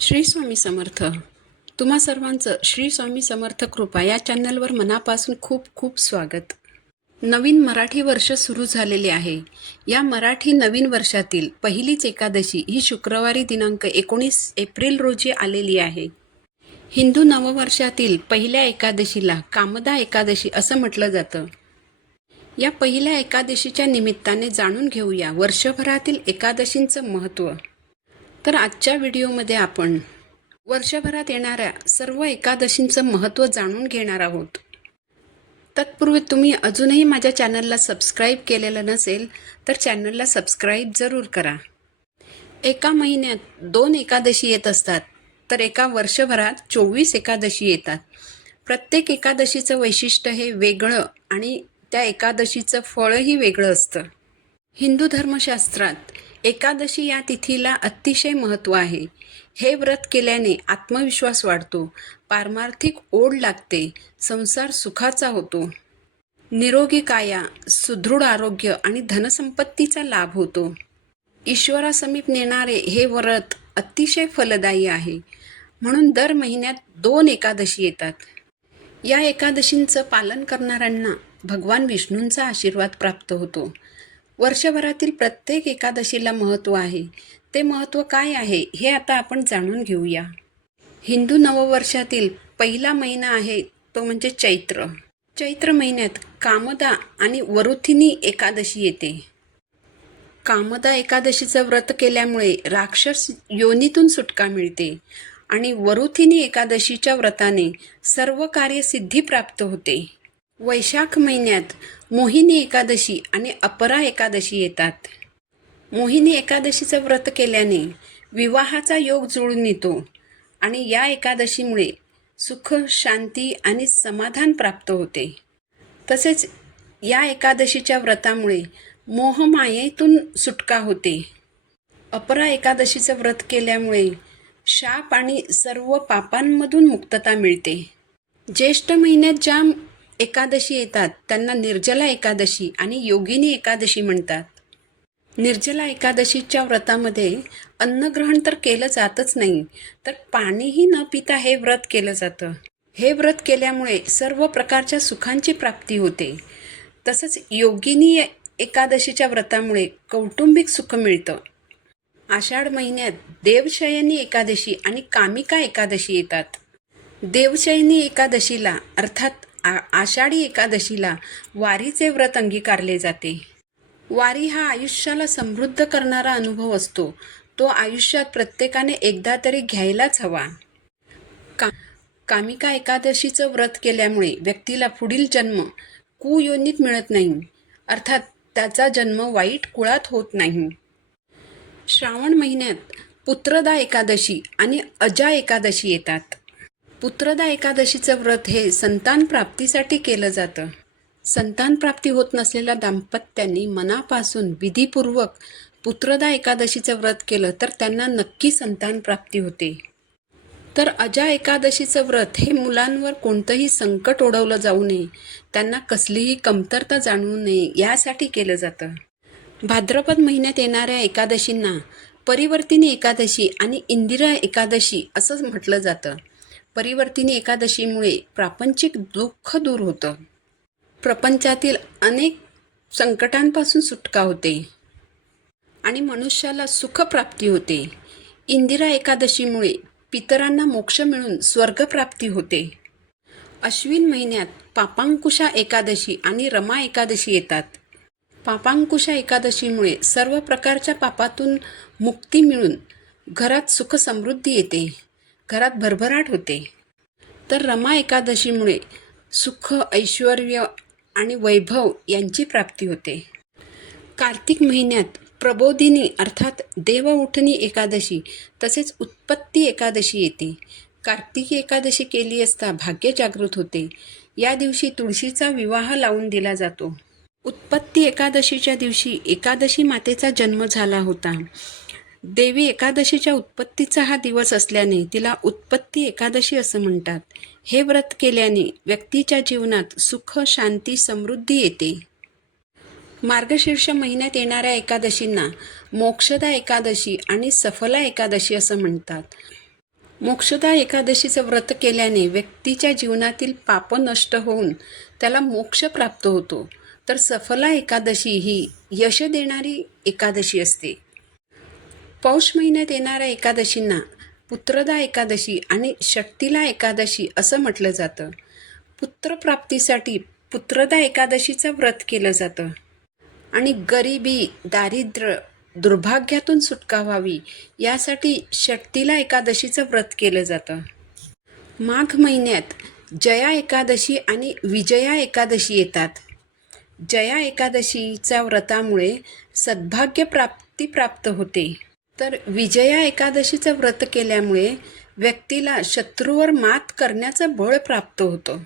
श्री स्वामी समर्थ. तुम्हा सर्वांचं श्री स्वामी समर्थ कृपा या चॅनलवर मनापासून खूप खूप स्वागत. नवीन मराठी वर्ष सुरू झालेले आहे. या मराठी नवीन वर्षातील पहिलीच एकादशी ही शुक्रवारी दिनांक 19 एप्रिल रोजी आलेली आहे. हिंदू नववर्षातील पहिल्या एकादशीला कामदा एकादशी असं म्हटलं जातं. या पहिल्या एकादशीच्या निमित्ताने जाणून घेऊया वर्षभरातील एकादशींचं महत्त्व. तर आजच्या व्हिडिओमध्ये आपण वर्षभरात येणाऱ्या सर्व एकादशींचं महत्त्व जाणून घेणार आहोत. तत्पूर्वी तुम्ही अजूनही माझ्या चॅनलला सबस्क्राईब केलेलं नसेल तर चॅनलला सबस्क्राईब जरूर करा. एका महिन्यात 2 एकादशी येत असतात, तर एका वर्षभरात 24 एकादशी येतात. प्रत्येक एकादशीचं वैशिष्ट्य हे वेगळं आणि त्या एकादशीचं फळही वेगळं असतं. हिंदू धर्मशास्त्रात एकादशी या तिथीला अतिशय महत्त्व आहे. हे व्रत केल्याने आत्मविश्वास वाढतो, पारमार्थिक ओढ लागते, संसार सुखाचा होतो, निरोगी काया, सुदृढ आरोग्य आणि धनसंपत्तीचा लाभ होतो. ईश्वरासमीप नेणारे हे व्रत अतिशय फलदायी आहे. म्हणून दर महिन्यात 2 एकादशी येतात. या एकादशींचं पालन करणाऱ्यांना भगवान विष्णूंचा आशीर्वाद प्राप्त होतो. वर्षभरातील प्रत्येक एकादशीला महत्त्व आहे. ते महत्त्व काय आहे हे आता आपण जाणून घेऊया. हिंदू नववर्षातील पहिला महिना आहे तो म्हणजे चैत्र. चैत्र महिन्यात कामदा आणि वरुथिनी एकादशी येते. कामदा एकादशीचं व्रत केल्यामुळे राक्षस योनीतून सुटका मिळते आणि वरुथिनी एकादशीच्या व्रताने सर्व कार्यसिद्धी प्राप्त होते. वैशाख महिन्यात मोहिनी एकादशी आणि अपरा एकादशी येतात. मोहिनी एकादशीचं व्रत केल्याने विवाहाचा योग जुळून येतो आणि या एकादशीमुळे सुख, शांती आणि समाधान प्राप्त होते. तसेच या एकादशीच्या व्रतामुळे मोहमायेतून सुटका होते. अपरा एकादशीचं व्रत केल्यामुळे शाप आणि सर्व पापांमधून मुक्तता मिळते. ज्येष्ठ महिन्यात ज्या एकादशी येतात त्यांना निर्जला एकादशी आणि योगिनी एकादशी म्हणतात. निर्जला एकादशीच्या व्रतामध्ये अन्नग्रहण तर केलं जातच नाही, तर पाणीही न पिता हे व्रत केलं जातं. हे व्रत केल्यामुळे सर्व प्रकारच्या सुखांची प्राप्ती होते. तसंच योगिनी एकादशीच्या व्रतामुळे कौटुंबिक सुख मिळतं. आषाढ महिन्यात देवशयनी एकादशी आणि कामिका एकादशी येतात. देवशयनी एकादशीला अर्थात आषाढी एकादशीला वारीचे व्रत अंगीकारले जाते. वारी हा आयुष्याला समृद्ध करणारा अनुभव असतो. तो आयुष्यात प्रत्येकाने एकदा तरी घ्यायलाच हवा. कामिका एकादशीचं व्रत केल्यामुळे व्यक्तीला पुढील जन्म कुयोनीत मिळत नाही, अर्थात त्याचा जन्म वाईट कुळात होत नाही. श्रावण महिन्यात पुत्रदा एकादशी आणि अजा एकादशी येतात. पुत्रदा एकादशीचं व्रत हे संतान प्राप्तीसाठी केलं जातं. संतान प्राप्ती होत नसलेल्या दाम्पत्यांनी मनापासून विधीपूर्वक पुत्रदा एकादशीचं व्रत केलं तर त्यांना नक्की संतान प्राप्ती होते. तर अजा एकादशीचं व्रत हे मुलांवर कोणतंही संकट ओढवलं जाऊ नये, त्यांना कसलीही कमतरता जाणवू नये यासाठी केलं जातं. भाद्रपद महिन्यात येणाऱ्या एकादशींना परिवर्तिनी एकादशी आणि इंदिरा एकादशी असं म्हटलं जातं. परिवर्तिनी एकादशीमुळे प्रापंचिक दुःख दूर होतं. प्रपंचातील अनेक संकटांपासून सुटका होते आणि मनुष्याला सुखप्राप्ती होते. इंदिरा एकादशीमुळे पितरांना मोक्ष मिळून स्वर्गप्राप्ती होते. अश्विन महिन्यात पापांकुशा एकादशी आणि रमा एकादशी येतात. पापांकुशा एकादशीमुळे सर्व प्रकारच्या पापातून मुक्ती मिळून घरात सुख समृद्धी येते, घरात भरभराट होते. तर रमा एकादशीमुळे सुख, ऐश्वर्य आणि वैभव यांची प्राप्ती होते. कार्तिक महिन्यात प्रबोधिनी अर्थात देवउठणी एकादशी तसेच उत्पत्ती एकादशी येते. कार्तिकी एकादशी केली असता भाग्य जागृत होते. या दिवशी तुळशीचा विवाह लावून दिला जातो. उत्पत्ती एकादशीच्या दिवशी एकादशी मातेचा जन्म झाला होता. देवी एकादशीच्या उत्पत्तीचा हा दिवस असल्याने तिला उत्पत्ती एकादशी असं म्हणतात. हे व्रत केल्याने व्यक्तीच्या जीवनात सुख, शांती, समृद्धी येते. मार्गशीर्ष महिन्यात येणाऱ्या एकादशींना मोक्षदा एकादशी आणि सफला एकादशी असं म्हणतात. मोक्षदा एकादशीचं व्रत केल्याने व्यक्तीच्या जीवनातील पाप नष्ट होऊन त्याला मोक्ष प्राप्त होतो. तर सफला एकादशी ही यश देणारी एकादशी असते. पौष महिन्यात येणाऱ्या एकादशींना पुत्रदा एकादशी आणि षष्ठीला एकादशी असं म्हटलं जातं. पुत्रप्राप्तीसाठी पुत्रदा एकादशीचं व्रत केलं जातं आणि गरिबी, दारिद्र्य, दुर्भाग्यातून सुटका व्हावी यासाठी षष्ठीला एकादशीचं व्रत केलं जातं. माघ महिन्यात जया एकादशी आणि विजया एकादशी येतात. जया एकादशीच्या व्रतामुळे सद्भाग्य प्राप्ती प्राप्त होते, तर विजया एकादशीचं व्रत केल्यामुळे व्यक्तीला शत्रूवर मात करण्याचं बळ प्राप्त होतं.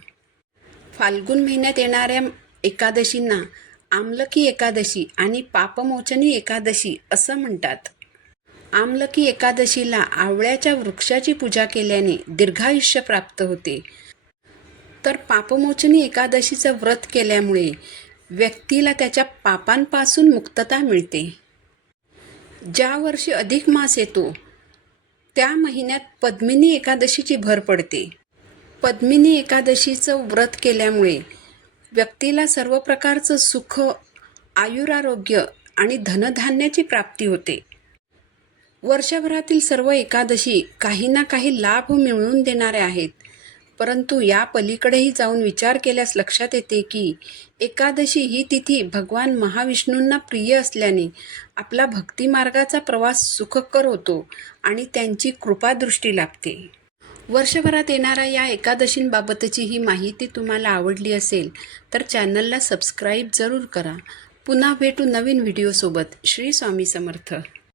फाल्गुन महिन्यात येणाऱ्या एकादशींना आमलकी एकादशी आणि पापमोचनी एकादशी असं म्हणतात. आमलकी एकादशीला आवळ्याच्या वृक्षाची पूजा केल्याने दीर्घायुष्य प्राप्त होते, तर पापमोचनी एकादशीचं व्रत केल्यामुळे व्यक्तीला त्याच्या पापांपासून मुक्तता मिळते. ज्या वर्षी अधिक मास येतो त्या महिन्यात पद्मिनी एकादशीची भर पडते. पद्मिनी एकादशीचं व्रत केल्यामुळे व्यक्तीला सर्व प्रकारचं सुख, आयुरारोग्य आणि धनधान्याची प्राप्ती होते. वर्षभरातील सर्व एकादशी काही ना काही लाभ मिळवून देणाऱ्या आहेत, परंतु या पलीकडेही जाऊन विचार केल्यास लक्षात येते की एकादशी ही तिथी भगवान महाविष्णूंना प्रिय असल्याने आपला भक्तिमार्गाचा प्रवास सुखकर होतो आणि त्यांची कृपादृष्टी लाभते. वर्षभरात येणाऱ्या या एकादशींबाबतची ही माहिती तुम्हाला आवडली असेल तर चॅनलला सबस्क्राईब जरूर करा. पुन्हा भेटू नवीन व्हिडिओसोबत. श्री स्वामी समर्थ.